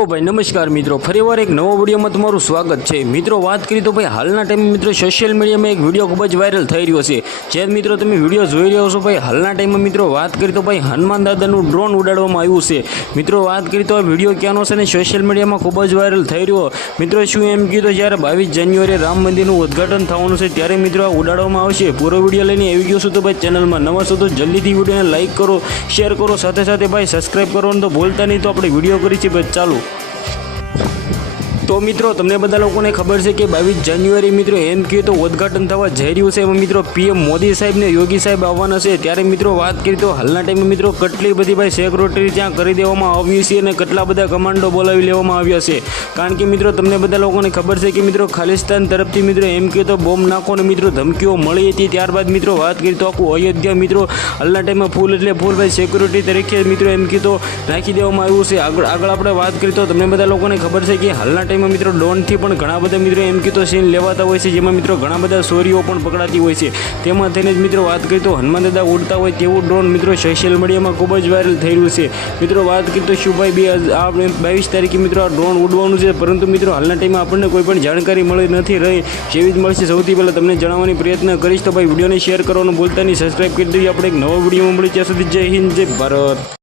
तो भाई नमस्कार मित्रों, फरीवार एक नवो विडियो में तमारुं स्वागत है। मित्रों बात करिए तो भाई हालना टाइम में मित्रों सोशल मीडिया में एक विडियो खूब ज वायरल थई रह्यो छे। जे मित्रों तमे विडियो जोई रह्या छो भाई हालना टाइम में मित्रों बात करिए तो भाई हनुमान दादानुं ड्रोन उडाडवामां आव्युं छे। मित्रों बात करिए तो आ विडियो क्यांनो छे ने सोशल मीडिया में खूब ज वायरल थई रह्यो। मित्रों शुं एम कीधुं ज्यारे 22 जान्युआरीए राम मंदिरनुं उद्घाटन थवानुं छे त्यारे मित्रों आ उडाडवामां आवशे। पूरो विडियो लईने આવી ગયો છું तो भाई चेनल में नवा छो तो जल्दीथी विडियोने लाइक करो, शेर करो, साथे साथे भाई सब्सक्राइब करवानुं तो भूलता नहीं। तो આપણે વિડિયો કરી છે ભાઈ ચાલુ। तो मित्रों तमने बधा लोकोने खबर है कि 22 जान्युआरी मित्रों एम कहीए तो उद्घाटन थवा जई रह्युं छे। मित्रों पीएम मोदी साहेब ने योगी साहेब आववाना छे त्यारे मित्रों बात करीए तो हालना टाइम में मित्रों કેટલી बधी भाई सिक्योरिटी त्यां करी देवामां आवी छे अने કેટલા બધા कमांडो बोलावी लेवामां આવ્યા છે। कारण कि मित्रों तमने बधा लोकोने खबर है कि मित्रों खालिस्तान तरफथी मित्रों एम कहीए तो बॉम्ब नाखोने मित्रों धमकीओ मळी हती। त्यारबाद मित्रों बात करीए तो आखुं अयोध्या मित्रों हालना टाइम में फूल एटले फूल भाई सिक्योरिटी तरीके मित्रों एम कहीए तो राखी देवामां आव्युं छे। આગળ આપણે વાત કરીએ તો તમને બધા લોકોને ખબર છે કે હાલના ટાઈમમાં મિત્રો ડ્રોનથી પણ ઘણા બધા મિત્રો એમ કે તો સીન લેવાતા હોય છે, જેમાં મિત્રો ઘણા બધા ચોરીઓ પણ પકડાતી હોય છે। તેમાં થઈને જ મિત્રો વાત કરીએ તો હનુમાન દાદા ઉડતા હોય તેવું ડ્રોન મિત્રો સોશિયલ મીડિયામાં ખૂબ જ વાયરલ થઈ રહ્યું છે। મિત્રો વાત કરીએ તો શું ભાઈ 22 તારીખે મિત્રો આ ડ્રોન ઉડવાનું છે, પરંતુ મિત્રો હાલના ટાઈમમાં આપણને કોઈ પણ જાણકારી મળી નથી રહી। જેવી જ મળશે સૌથી પહેલાં તમને જણાવવાની પ્રયત્ન કરીશ। તો ભાઈ વિડીયોને શેર કરવાનું ભૂલતા નહીં, સબસ્ક્રાઈબ કરી દેજો। આપણે એક નવો વિડીયોમાં મળી ત્યાં સુધી જય હિન્દ, જય ભારત।